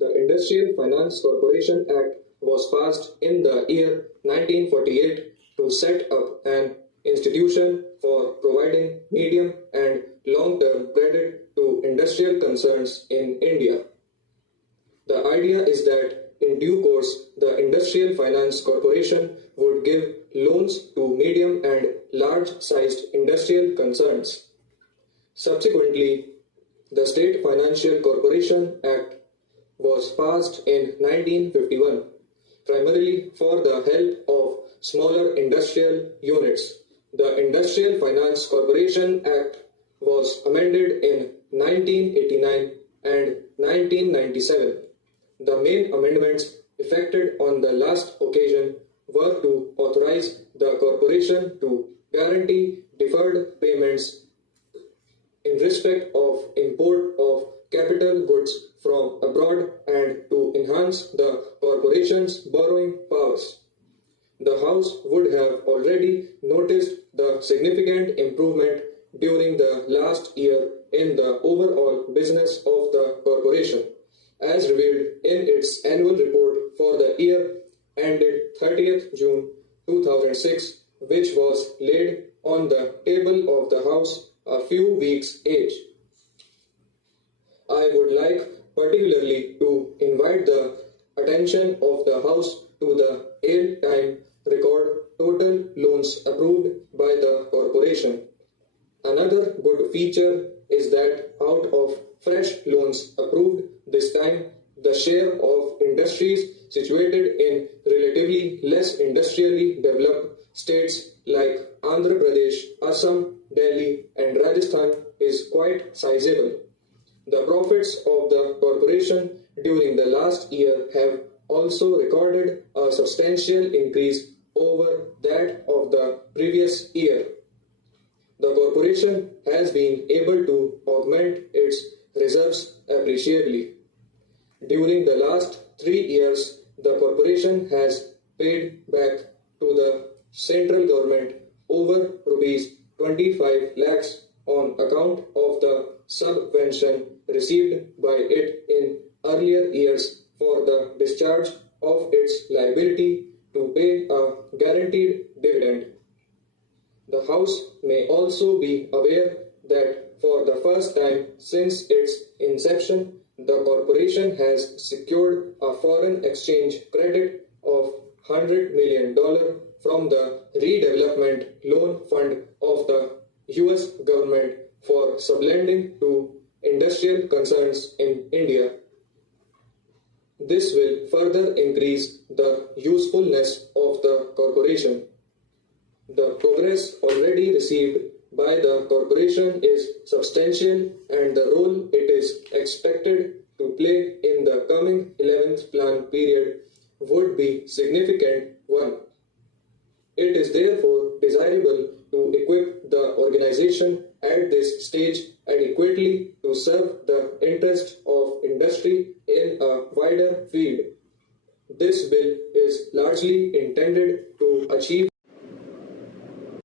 The Industrial Finance Corporation Act was passed in the year 1948 to set up an institution for providing medium and long-term credit to industrial concerns in India. The idea is that in due course, the Industrial Finance Corporation would give loans to medium and large-sized industrial concerns. Subsequently, the State Financial Corporation Act was passed in 1951, primarily for the help of smaller industrial units. The Industrial Finance Corporation Act was amended in 1989 and 1997. The main amendments effected on the last occasion were to authorize the corporation to guarantee deferred payments in respect of import of capital goods from abroad and to enhance the corporation's borrowing powers. The House would have already noticed the significant improvement during the last year in the overall business of the corporation, as revealed in its annual report for the year ended 30th June 2006, which was laid on the table of the House a few weeks age. I would like particularly to invite the attention of the House to the all-time record total loans approved by the corporation. Another good feature is that out of fresh loans approved this time, the share of industries situated in relatively less industrially developed states like Andhra Pradesh, Assam, Delhi, and Rajasthan is quite sizable. The profits of the corporation during the last year have also recorded a substantial increase over that of the previous year. The corporation has been able to augment its reserves appreciably. During the last 3 years, the corporation has paid back to the central government over rupees 25 lakhs on account of the subvention received by it in earlier years for the discharge of its liability to pay a guaranteed dividend. The House may also be aware that for the first time since its inception, the corporation has secured a foreign exchange credit of $100 million from the Redevelopment Loan Fund of the US government for sublending to industrial concerns in India. This will further increase the usefulness of the corporation. The progress already received by the corporation is substantial, and the role it is expected to play in the coming 11th plan period would be significant one. It is therefore desirable to equip the organization at this stage adequately to serve the interest of industry in a wider field. This bill is largely intended to achieve